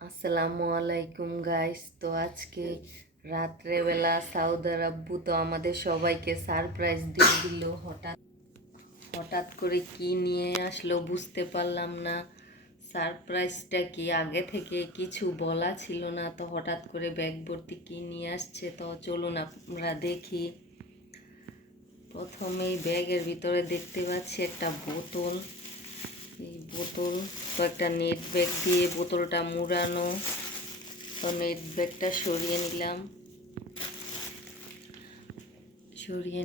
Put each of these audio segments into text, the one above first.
আসসালামু আলাইকুম গাইস। তো আজকে রাত্রেবেলা সাউদার আব্বু তো আমাদের সবাইকে সারপ্রাইজ দিয়ে দিল। হঠাৎ হঠাৎ করে কি নিয়ে আসলো বুঝতে পারলাম না। সারপ্রাইজটা কি আগে থেকে কিছু বলা ছিল না, তো হঠাৎ করে ব্যাগ ভর্তি কি নিয়ে আসছে। তো চলুন আমরা দেখি। প্রথমেই ব্যাগের ভিতরে দেখতে পাচ্ছি একটা বোতল। এই বোতল তো একটা নেট ব্যাগ দিয়ে বোতলটা মুড়ানো। তো নেট ব্যাগটা সরিয়ে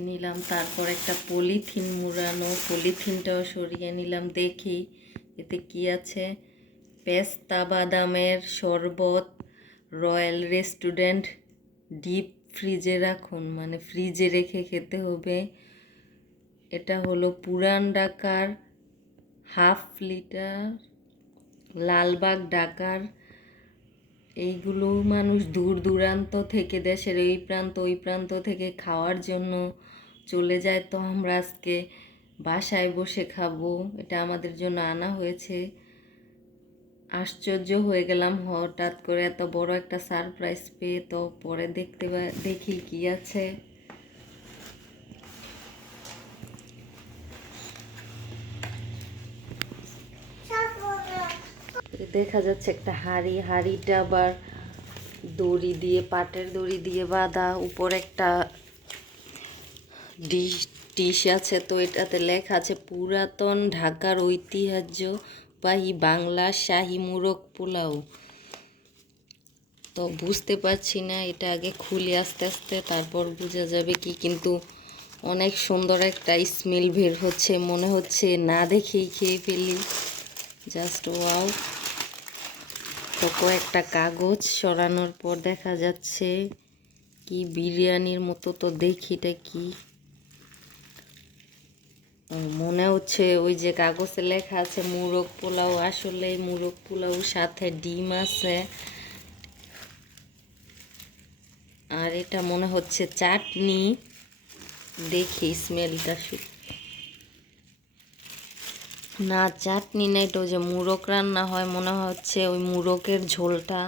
নিলাম, তারপর একটা পলিথিন মুড়ানো, পলিথিনটাও সরিয়ে নিলাম। দেখি এতে কি আছে। পেস্তা বাদামের শরবত, রয়্যাল রেস্টুরেন্ট, ডিপ ফ্রিজে রাখুন, মানে ফ্রিজে রেখে খেতে হবে। এটা হলো পুরান ঢাকার হাফ লিটার, লালবাগ ঢাকার। এইগুলো মানুষ দূর দূরান্ত থেকে, দেশের এই প্রান্ত ওই প্রান্ত থেকে খাওয়ার জন্য চলে যায়। তো আমরা আজকে বাসায় বসে খাবো, এটা আমাদের জন্য আনা হয়েছে। আশ্চর্য হয়ে গেলাম হঠাৎ করে এত বড় একটা সারপ্রাইজ পেয়ে। তো পরে দেখি কি আছে। দেখা যাচ্ছে একটা হাঁড়িটা আবার দড়ি দিয়ে, পাটের দড়ি দিয়ে বাঁধা। উপরে একটা ডিশ আছে, তো এটাতে লেখা আছে পুরাতন ঢাকার ঐতিহ্যবাহী বাংলা শাহী মুরগ পোলাও। তো বুঝতে পারছি না, এটা আগে খুলি আস্তে আস্তে, তারপর বোঝা যাবে কি। কিন্তু অনেক সুন্দর একটা স্মেল বের হচ্ছে, মনে হচ্ছে না দেখেই খেয়ে ফেলি। Just wow. তো কয়েকটা কাগজ সরানোর পর দেখা যাচ্ছে কি বিরিয়ানির মতো। তো দেখি এটা কি। মনে হচ্ছে ওই যে কাগজে লেখা আছে মুরগ পোলাও, আসলে মুরগ পোলাও সাথে ডিম আছে। আর এটা মনে হচ্ছে চাটনি। দেখি স্মেলটা। না, চাটনি না, এটা ওই যে মুরগ রান্না হয়, মনে হচ্ছে ওই মুরগের ঝোলটা।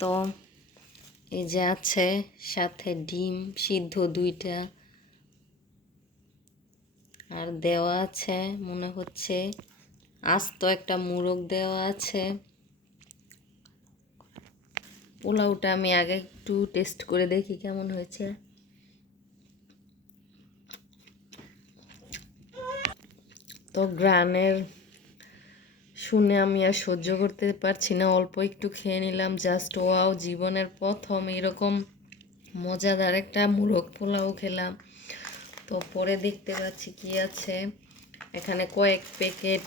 তো এই যে আছে সাথে ডিম সিদ্ধ 2টা, আর দেওয়া আছে মনে হচ্ছে আস্ত একটা মুরগ দেওয়া আছে। পোলাওটা আমি আগে একটু টেস্ট করে দেখি কেমন হয়েছে। তো গ্রানের শুনে আমি আর সহ্য করতে পারছি না, অল্প একটু খেয়ে নিলাম। জাস্ট ওয়াও, জীবনের প্রথম এরকম মজাদার একটা মুরগ পোলাও খেলাম। তো পরে দেখতে পাচ্ছি কি আছে। এখানে কয়েক প্যাকেট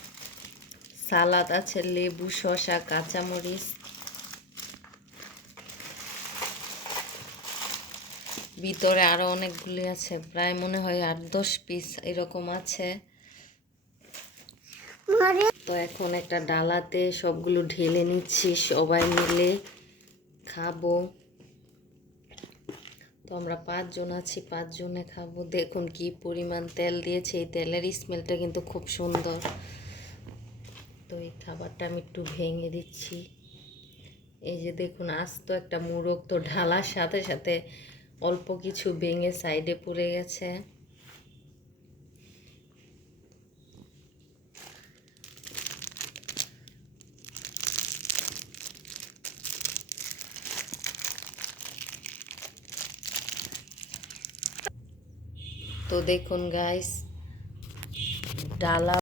সালাদ আছে, লেবু, শসা, কাঁচামরিচ। ভিতরে আরো অনেকগুলি আছে, প্রায় মনে হয় 8-10 পিস এরকম আছে। তো এখন একটা ডালাতে সবগুলো ঢেলে নিচ্ছি, সবাই মিলে খাবো। তো আমরা 5 জন আছি, 5 জনে খাবো। দেখুন কি পরিমাণ তেল দিয়েছে, এই তেলের স্মেলটা কিন্তু খুব সুন্দর। তো এই খাবারটা আমি একটু ভেঙে দিচ্ছি। এই যে দেখুন, আস্ত একটা মুরগ, তো ঢালার সাথে সাথে অল্প কিছু ভেঙে সাইডে পড়ে গেছে। তো দেখুন গাইস, ডালা